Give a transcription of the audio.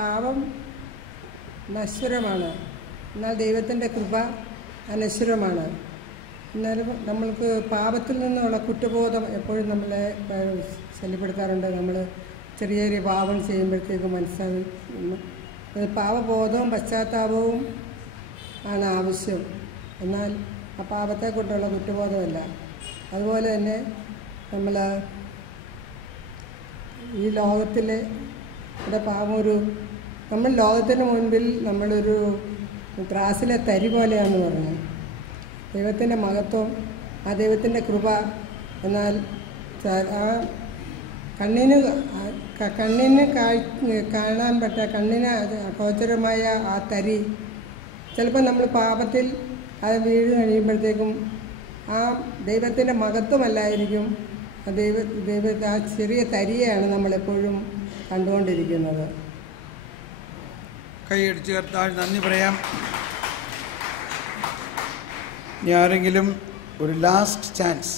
പാപം നശ്വരമാണ്, എന്നാൽ ദൈവത്തിൻ്റെ കൃപ അനശ്വരമാണ്. എന്നാലും നമ്മൾക്ക് പാപത്തിൽ നിന്നുള്ള കുറ്റബോധം എപ്പോഴും നമ്മളെ ശല്യപ്പെടുത്താറുണ്ട്. നമ്മൾ ചെറിയ ചെറിയ പാപം ചെയ്യുമ്പോഴത്തേക്ക് മനസ്സിലാകും. പാപബോധവും പശ്ചാത്താപവും ആണ് ആവശ്യം, എന്നാൽ ആ പാപത്തെക്കൊണ്ടുള്ള കുറ്റബോധമല്ല. അതുപോലെ തന്നെ നമ്മൾ ഈ ലോകത്തിലെ പാപം നമ്മൾ ലോകത്തിന് മുൻപിൽ നമ്മളൊരു ത്രാസിലെ തരി പോലെയാണെന്ന് പറഞ്ഞു. ദൈവത്തിൻ്റെ മഹത്വം, ആ ദൈവത്തിൻ്റെ കൃപ, എന്നാൽ ആ കണ്ണിന് കാണാൻ കണ്ണിന് ഗോചരമായ ആ തരി ചിലപ്പോൾ നമ്മൾ പാപത്തിൽ അത് വീണ് കഴിയുമ്പോഴത്തേക്കും ആ ദൈവത്തിൻ്റെ മഹത്വമല്ലായിരിക്കും, ആ ചെറിയ തരിയെയാണ് നമ്മളെപ്പോഴും കണ്ടുകൊണ്ടിരിക്കുന്നത്. കൈയടിച്ച് കർത്താവിന് നന്ദി പറയാം. ഇനി ആരെങ്കിലും ഒരു ലാസ്റ്റ് ചാൻസ്